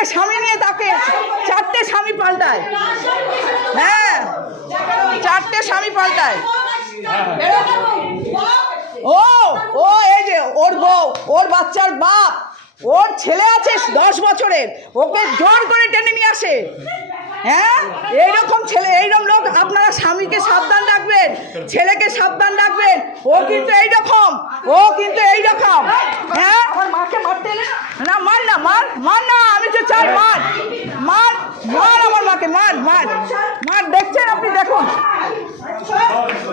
চারটে স্বামী নিয়ে তাকে চারটে স্বামী পাল্টায়। হ্যাঁ, চারটে স্বামী পাল্টায়। ও ও এই যে ওর বউ, ওর বাচ্চার বাপ, ওর ছেলে আছে 10 বছরের, ওকে জোর করে টেনে নিয়ে আসে। হ্যাঁ, এইরকম ছেলে, এইরকম লোক আপনারা স্বামীকে সাবধান রাখবেন, ছেলেকে সাবধান রাখবেন। ও কিন্তু এইরকম, ও কিন্তু এইরকম। হ্যাঁ, আমার মাকে মারতে না, মার না, মার মার না, আমি তো চাই মার মার মার, আমার মাকে মার মার মার। দেখছেন আপনি, দেখুন।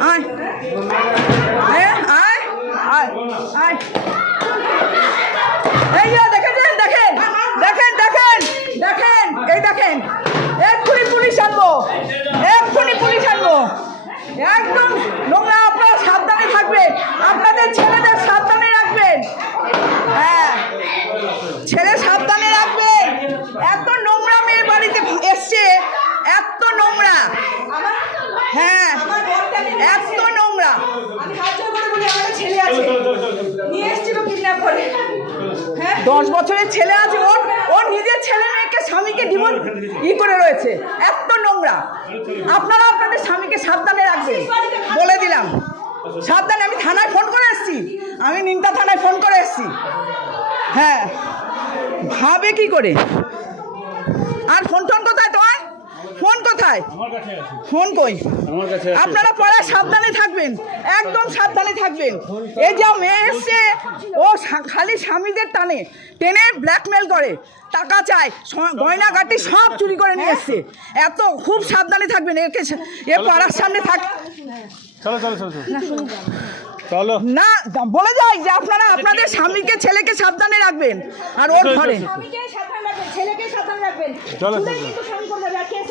আয় আয় আয় আয়, এই যে দেখেছেন, দেখেন দেখেন দেখেন দেখেন, এই দেখেন, এক্ষুনি পুলিশ আনবো, এক্ষুনি পুলিশ আনবো। একদম নোংরা, আপনারা সাবধানে থাকবেন, আপনাদের ছেলেদের সাবধানে রাখবেন। হ্যাঁ, ছেলে সাবধানে রাখবেন। এত নোংরা মেয়ের বাড়িতে এসছে, এত নোংরা। হ্যাঁ, এত নোংরা। 10 বছরের ছেলে আছে, ওর নিজের ছেলে মেয়েকে স্বামীকে ডিভোর্স করে রয়েছে। এত নোংরা। আপনারা আপনাদের স্বামীকে সাবধানে রাখবেন, বলে দিলাম, সাবধানে। আমি থানায় ফোন করে এসেছি, আমি নিমতা থানায় ফোন করে এসেছি। হ্যাঁ, ভাবে কি করে? আর ফোন কোথায় তোমার? ফোন কোথায়? ফোন কই? আপনারা পরে সাবধানে থাকবেন, একদম সাবধানে থাকবেন। এই যে মেয়ে এসছে, ও খালি স্বামীদের টেনে ব্ল্যাকমেল করে, টাকা চায়, গয়নাগাটি সব চুরি করে নিয়ে এসছে। এত খুব সাবধানে থাকবেন। একে এ পাড়ার সামনে থাক না, বলে যাই যে আপনারা আপনাদের স্বামীকে, ছেলেকে সাবধানে রাখবেন। আর ওর ঘরে ছেলেকে সাবধানে রাখবেন।